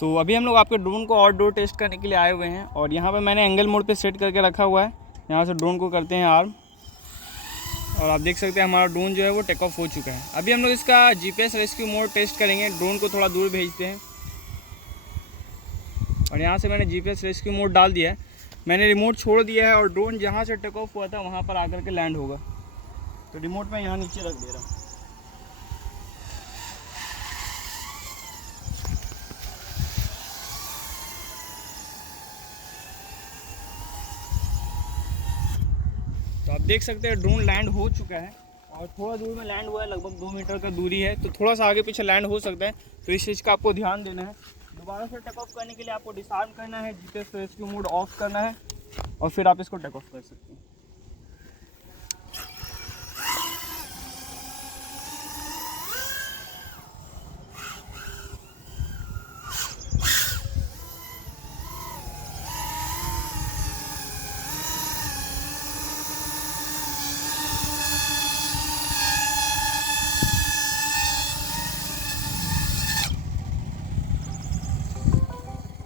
तो अभी हम लोग आपके ड्रोन को आउटडोर टेस्ट करने के लिए आए हुए हैं और यहाँ पे मैंने एंगल मोड पे सेट करके रखा हुआ है। यहाँ से ड्रोन को करते हैं आर्म और आप देख सकते हैं हमारा ड्रोन जो है वो टेक ऑफ हो चुका है। अभी हम लोग इसका GPS रेस्क्यू मोड टेस्ट करेंगे। ड्रोन को थोड़ा दूर भेजते हैं और यहाँ से मैंने GPS रेस्क्यू मोड डाल दिया है। मैंने रिमोट छोड़ दिया है और ड्रोन जहाँ से टेक ऑफ हुआ था वहाँ पर आकर के लैंड होगा। तो रिमोट मैं यहाँ नीचे रख दे रहा हूँ। तो आप देख सकते हैं ड्रोन लैंड हो चुका है और थोड़ा दूर में लैंड हुआ है, लगभग 2 मीटर का दूरी है। तो थोड़ा सा आगे पीछे लैंड हो सकता है, तो इस चीज़ का आपको ध्यान देना है। दोबारा से टेक ऑफ करने के लिए आपको डिसआर्म करना है, GPS रेस्क्यू मोड ऑफ करना है और फिर आप इसको टेक ऑफ कर सकते हैं।